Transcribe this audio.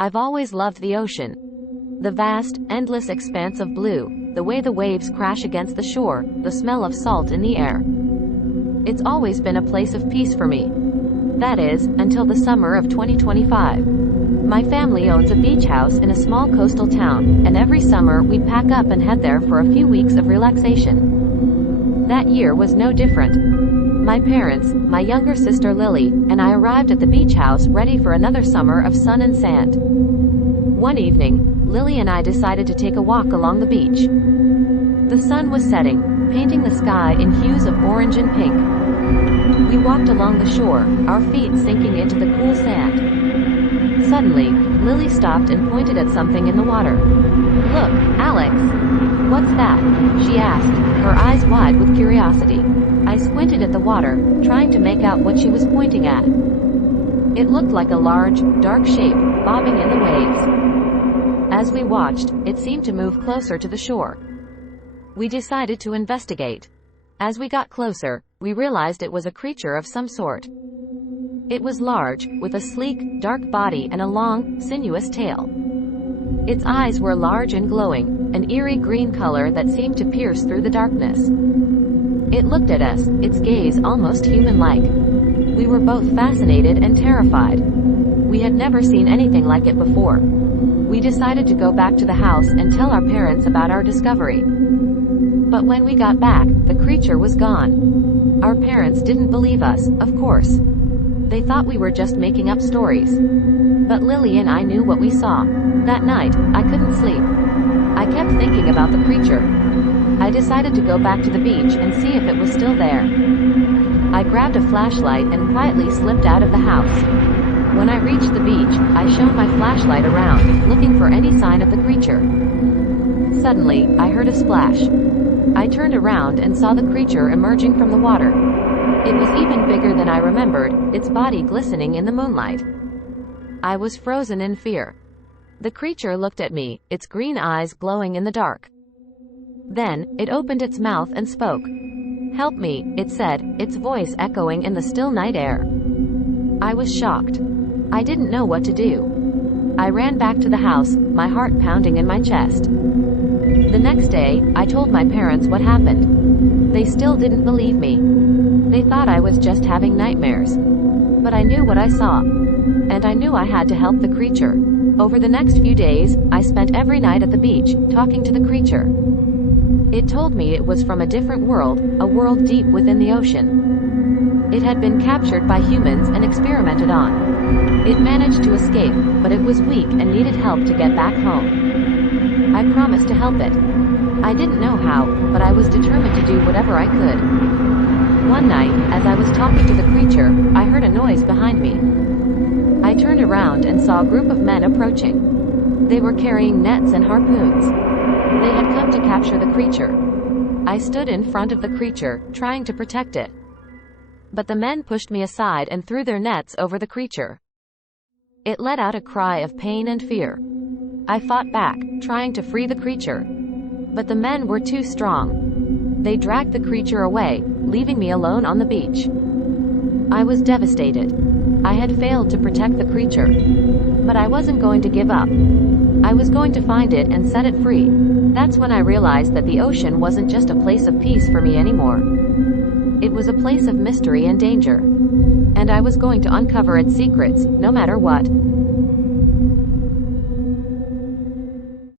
I've always loved the ocean. The vast, endless expanse of blue, the way the waves crash against the shore, the smell of salt in the air. It's always been a place of peace for me. That is, until the summer of 2025. My family owns a beach house in a small coastal town, and every summer we'd pack up and head there for a few weeks of relaxation. That year was no different. My parents, my younger sister Lily, and I arrived at the beach house ready for another summer of sun and sand. One evening, Lily and I decided to take a walk along the beach. The sun was setting, painting the sky in hues of orange and pink. We walked along the shore, our feet sinking into the cool sand. Suddenly, Lily stopped and pointed at something in the water. "Look, Alex!" "What's that?" she asked, her eyes wide with curiosity. I squinted at the water, trying to make out what she was pointing at. It looked like a large, dark shape, bobbing in the waves. As we watched, it seemed to move closer to the shore. We decided to investigate. As we got closer, we realized it was a creature of some sort. It was large, with a sleek, dark body and a long, sinuous tail. Its eyes were large and glowing, an eerie green color that seemed to pierce through the darkness. It looked at us, its gaze almost human-like. We were both fascinated and terrified. We had never seen anything like it before. We decided to go back to the house and tell our parents about our discovery. But when we got back, the creature was gone. Our parents didn't believe us, of course. They thought we were just making up stories. But Lily and I knew what we saw. That night, I couldn't sleep. I kept thinking about the creature. I decided to go back to the beach and see if it was still there. I grabbed a flashlight and quietly slipped out of the house. When I reached the beach, I shone my flashlight around, looking for any sign of the creature. Suddenly, I heard a splash. I turned around and saw the creature emerging from the water. It was even bigger than I remembered, its body glistening in the moonlight. I was frozen in fear. The creature looked at me, its green eyes glowing in the dark. Then, it opened its mouth and spoke. "Help me," it said, its voice echoing in the still night air. I was shocked. I didn't know what to do. I ran back to the house, my heart pounding in my chest. The next day, I told my parents what happened. They still didn't believe me. They thought I was just having nightmares. But I knew what I saw. And I knew I had to help the creature. Over the next few days, I spent every night at the beach, talking to the creature. It told me it was from a different world, a world deep within the ocean. It had been captured by humans and experimented on. It managed to escape, but it was weak and needed help to get back home. I promised to help it. I didn't know how, but I was determined to do whatever I could. One night, as I was talking to the creature, I heard a noise behind me. I turned around and saw a group of men approaching. They were carrying nets and harpoons. They had come to capture the creature. I stood in front of the creature, trying to protect it. But the men pushed me aside and threw their nets over the creature. It let out a cry of pain and fear. I fought back, trying to free the creature. But the men were too strong. They dragged the creature away, leaving me alone on the beach. I was devastated. I had failed to protect the creature. But I wasn't going to give up. I was going to find it and set it free. That's when I realized that the ocean wasn't just a place of peace for me anymore. It was a place of mystery and danger. And I was going to uncover its secrets, no matter what.